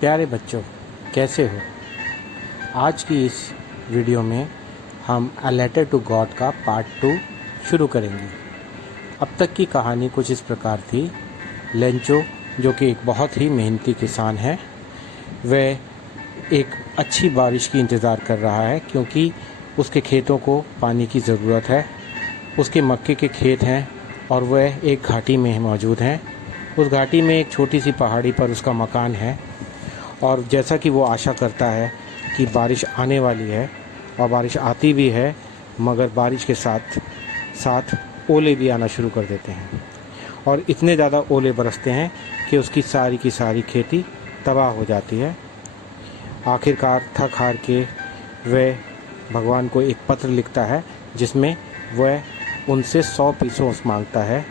प्यारे बच्चों, कैसे हो? आज की इस वीडियो में हम अ लेटर टू गॉड का पार्ट 2 शुरू करेंगे। अब तक की कहानी कुछ इस प्रकार थी। लेंचो, जो कि एक बहुत ही मेहनती किसान है, वह एक अच्छी बारिश की इंतज़ार कर रहा है क्योंकि उसके खेतों को पानी की ज़रूरत है। उसके मक्के के खेत हैं और वह एक घाटी में मौजूद हैं। उस घाटी में एक छोटी सी पहाड़ी पर उसका मकान है और जैसा कि वो आशा करता है कि बारिश आने वाली है और बारिश आती भी है, मगर बारिश के साथ साथ ओले भी आना शुरू कर देते हैं और इतने ज़्यादा ओले बरसते हैं कि उसकी सारी की सारी खेती तबाह हो जाती है। आखिरकार थक हार के वह भगवान को एक पत्र लिखता है जिसमें वह उनसे 100 पीसों मांगता है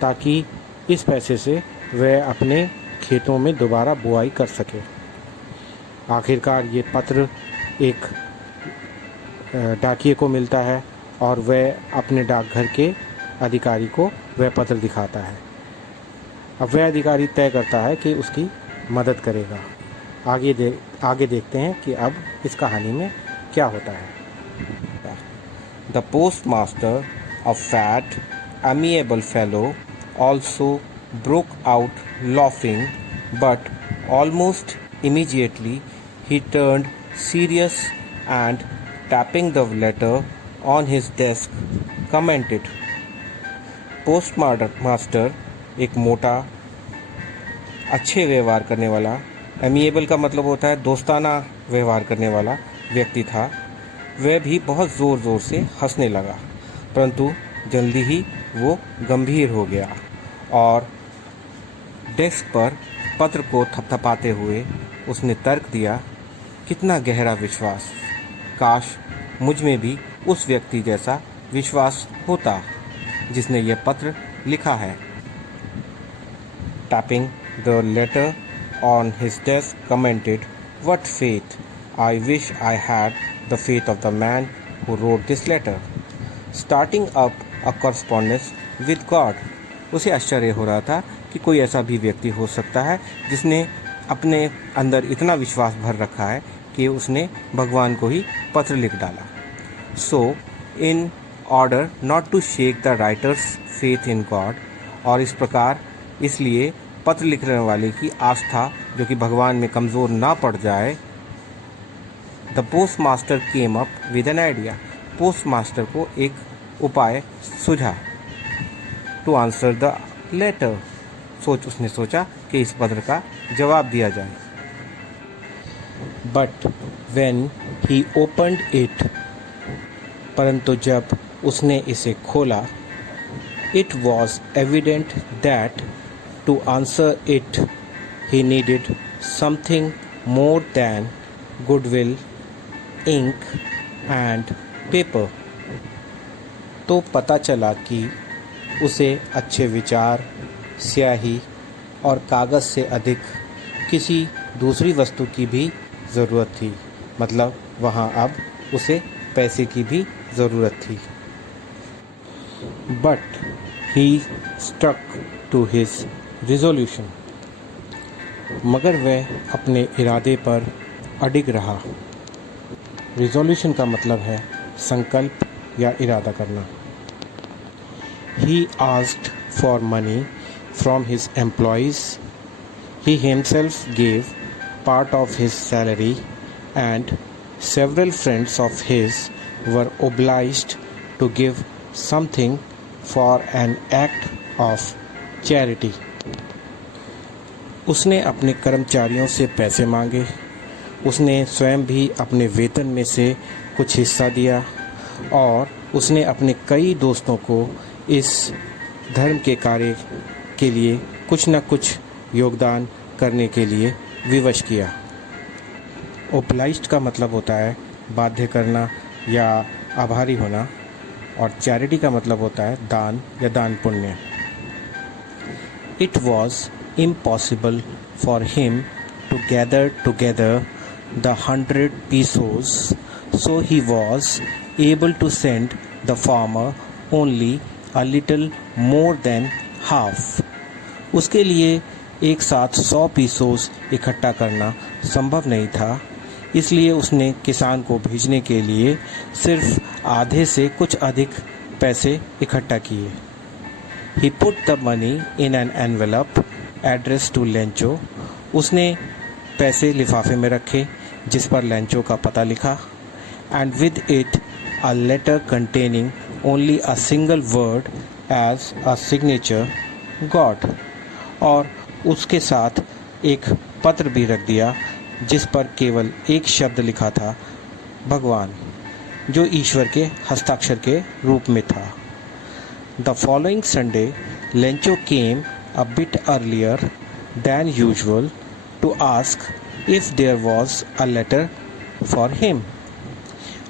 ताकि इस पैसे से वह अपने खेतों में दोबारा बुआई कर सके। आखिरकार ये पत्र एक डाकिये को मिलता है और वह अपने डाकघर के अधिकारी को वह पत्र दिखाता है। अब वह अधिकारी तय करता है कि उसकी मदद करेगा। आगे देखते हैं कि अब इस कहानी में क्या होता है। The postmaster, a fat, amiable fellow, also broke out laughing, but almost immediately he turned serious and, tapping the letter on his desk, commented. Postmaster एक मोटा, अच्छे व्यवहार करने वाला, एमिएबल का मतलब होता है दोस्ताना व्यवहार करने वाला व्यक्ति था। वह भी बहुत ज़ोर ज़ोर से हंसने लगा, परंतु जल्दी ही वो गंभीर हो गया और डेस्क पर पत्र को थपथपाते हुए उसने तर्क दिया, कितना गहरा विश्वास! काश मुझ में भी उस व्यक्ति जैसा विश्वास होता जिसने यह पत्र लिखा है। Tapping the letter on his desk, commented, "What faith! I wish I had the faith of the man who wrote this letter. Starting up a correspondence with God." उसे आश्चर्य हो रहा था कि कोई ऐसा भी व्यक्ति हो सकता है जिसने अपने अंदर इतना विश्वास भर रखा है कि उसने भगवान को ही पत्र लिख डाला। So, in order not to shake the writer's faith in God, और इस प्रकार इसलिए पत्र लिखने वाले की आस्था जो कि भगवान में कमज़ोर ना पड़ जाए, the postmaster came up with an idea. Postmaster को एक उपाय सूझा। टू आंसर द लेटर, उसने सोचा कि इस पत्र का जवाब दिया जाए। But when he opened it, परंतु जब उसने इसे खोला, it was evident that to answer it he needed something more than goodwill, ink and paper. तो पता चला कि उसे अच्छे विचार, स्याही और कागज़ से अधिक किसी दूसरी वस्तु की भी ज़रूरत थी। मतलब वहाँ अब उसे पैसे की भी ज़रूरत थी। But he stuck to his resolution, मगर वह अपने इरादे पर अडिग रहा। रिजोल्यूशन का मतलब है संकल्प या इरादा करना। He asked for money from his employees. He himself gave part of his salary, and several friends of his were obliged to give something for an act of charity. उसने अपने कर्मचारियों से पैसे मांगे, उसने स्वयं भी अपने वेतन में से कुछ हिस्सा दिया और उसने अपने कई दोस्तों को इस धर्म के कार्य के लिए कुछ न कुछ योगदान करने के लिए विवश किया। ओब्लाइज्ड का मतलब होता है बाध्य करना या आभारी होना, और चैरिटी का मतलब होता है दान या दान पुण्य। It was impossible for him to gather together the 100 pesos, so he was able to send the farmer only a little more than half. उसके लिए एक साथ 100 पीसोस इकट्ठा करना संभव नहीं था, इसलिए उसने किसान को भेजने के लिए सिर्फ आधे से कुछ अधिक पैसे इकट्ठा किए। He put the money in an envelope addressed to Lencho. उसने पैसे लिफाफे में रखे जिस पर लेंचो का पता लिखा। And with it a letter containing only a single word as a signature, God। और उसके साथ एक पत्र भी रख दिया जिस पर केवल एक शब्द लिखा था, भगवान, जो ईश्वर के हस्ताक्षर के रूप में था। The following Sunday, Lencho came a bit earlier than usual to ask if there was a letter for him।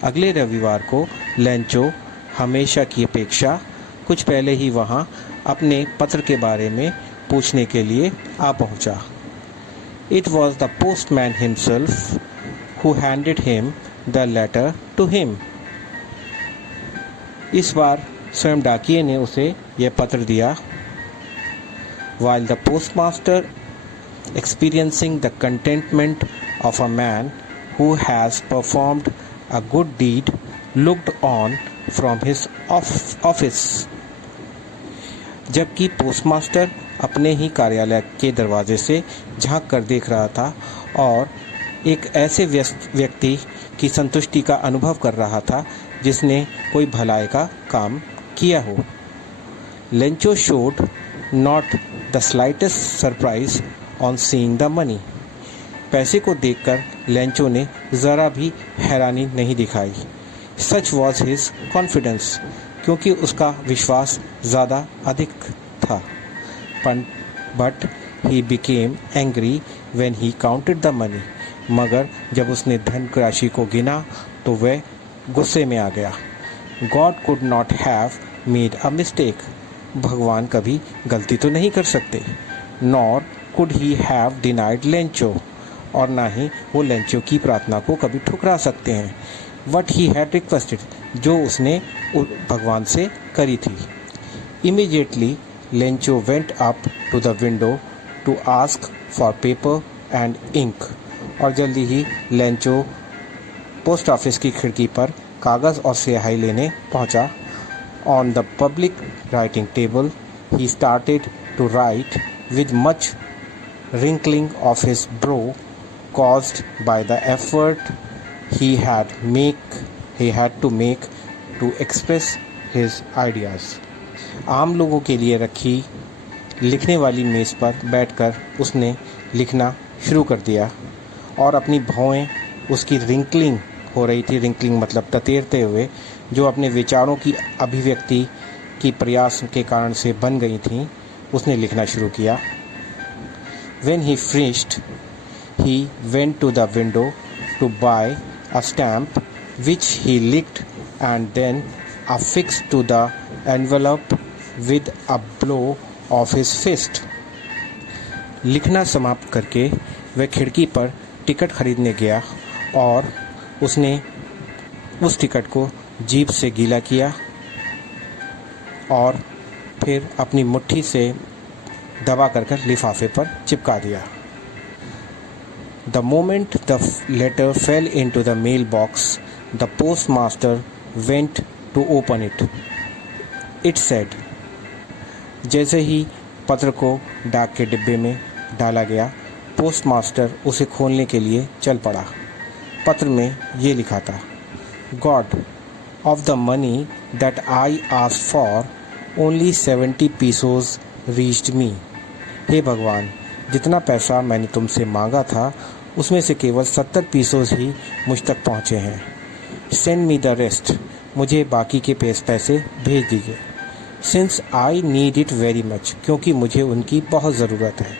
अगले रविवार को लेंचो हमेशा की अपेक्षा कुछ पहले ही वहाँ अपने पत्र के बारे में पूछने के लिए आ पहुँचा। It was the postman himself who handed him the letter to him। इस बार स्वयं डाकिये ने उसे यह पत्र दिया। While the postmaster, experiencing the contentment of a man who has performed a good deed, looked on from his office। जबकि postmaster अपने ही कार्यालय के दरवाजे से झांक कर देख रहा था और एक ऐसे व्यक्ति की संतुष्टि का अनुभव कर रहा था जिसने कोई भलाई का काम किया हो। Lencho showed not the slightest surprise on seeing the money। पैसे को देखकर लेंचो ने ज़रा भी हैरानी नहीं दिखाई। Such was his confidence, क्योंकि उसका विश्वास ज़्यादा अधिक था। But he became angry when he counted the money। मगर जब उसने धन राशि को गिना तो वह गुस्से में आ गया। God could not have made a mistake। भगवान कभी गलती तो नहीं कर सकते। Nor could he have denied Lencho. और ना ही वो लेंचो की प्रार्थना को कभी ठुकरा सकते हैं। What he had requested, जो उसने भगवान से करी थी। Immediately, Lencho went up to the window to ask for paper and ink। और जल्दी ही लेंचो पोस्ट ऑफिस की खिड़की पर कागज़ और स्याही लेने पहुंचा। On the public writing table, he started to write with much wrinkling of his brow caused by the effort he had to make to express his ideas। आम लोगों के लिए रखी लिखने वाली मेज़ पर बैठकर उसने लिखना शुरू कर दिया और अपनी भौहें उसकी रिंकलिंग हो रही थी। रिंकलिंग मतलब ततेरते हुए, जो अपने विचारों की अभिव्यक्ति की प्रयास के कारण से बन गई थीं, उसने लिखना शुरू किया। When he finished, he went to the window to buy a stamp which he licked and then affixed to the envelope with a blow of his fist। लिखना समाप्त करके वह खिड़की पर टिकट खरीदने गया और उसने उस टिकट को जीभ से गीला किया और फिर अपनी मुट्ठी से दबा कर लिफाफे पर चिपका दिया। The moment the letter fell into the mailbox, the postmaster went to open it। It said, जैसे ही पत्र को डाक के डिब्बे में डाला गया, पोस्टमास्टर उसे खोलने के लिए चल पड़ा। पत्र में ये लिखा था, God, of the money that I asked for, only 70 pesos reached me। हे भगवान, जितना पैसा मैंने तुमसे मांगा था उसमें से केवल 70 पीसोस ही मुझ तक पहुँचे हैं। Send me the rest। मुझे बाकी के पैसे भेज दीजिए। Since I need it very much। क्योंकि मुझे उनकी बहुत ज़रूरत है।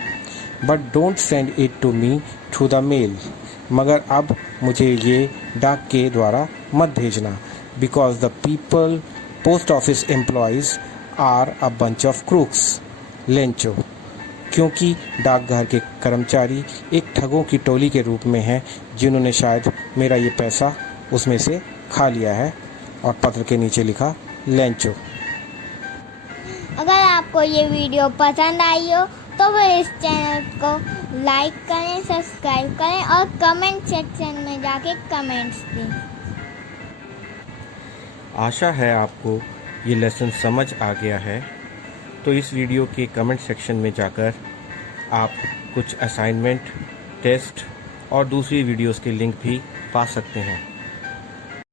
But don't send it to me through the mail। मगर अब मुझे ये डाक के द्वारा मत भेजना। Because the people post office employees are a bunch of crooks। Lencho, क्योंकि डाकघर के कर्मचारी एक ठगों की टोली के रूप में हैं जिन्होंने शायद मेरा ये पैसा उसमें से खा लिया है। और पत्र के नीचे लिखा, लेंचो। अगर आपको ये वीडियो पसंद आई हो तो वो इस चैनल को लाइक करें, सब्सक्राइब करें और कमेंट सेक्शन में जाके कमेंट्स दें। आशा है आपको ये लेसन समझ आ गया है। तो इस वीडियो के कमेंट सेक्शन में जाकर आप कुछ असाइनमेंट, टेस्ट और दूसरी वीडियोस के लिंक भी पा सकते हैं।